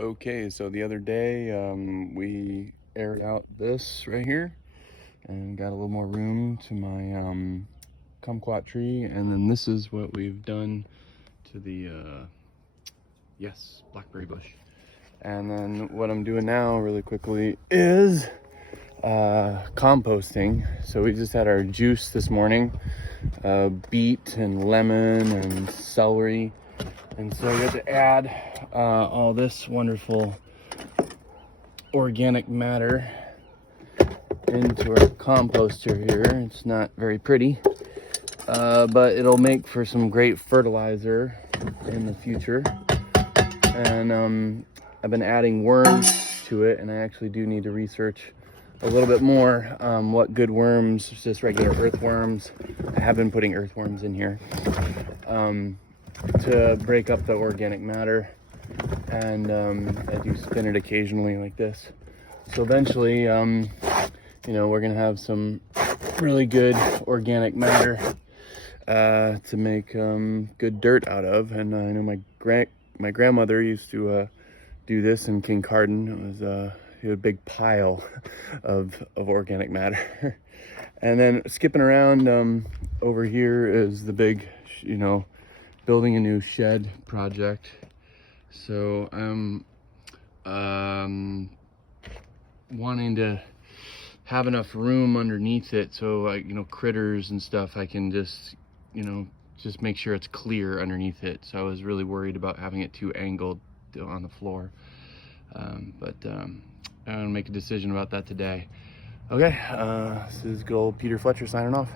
Okay, so the other day we aired out this right here and got a little more room to my kumquat tree, and then this is what we've done to the blackberry bush. And then what I'm doing now really quickly is composting. So we just had our juice this morning, beet and lemon and celery. And so we had to add all this wonderful organic matter into our composter here. It's not very pretty, but it'll make for some great fertilizer in the future. And I've been adding worms to it, and I actually do need to research a little bit more what good worms, just regular earthworms. I have been putting earthworms in here to break up the organic matter, and I do spin it occasionally like this. So eventually, we're gonna have some really good organic matter to make good dirt out of. And I know my grandmother used to do this in King Cardin. It was he had a big pile of organic matter. And then skipping around over here is the big, building a new shed project. So I'm wanting to have enough room underneath it so critters and stuff, I can just make sure it's clear underneath it. So I was really worried about having it too angled on the floor, but I'm gonna make a decision about that today. Okay, this is good old Peter Fletcher signing off.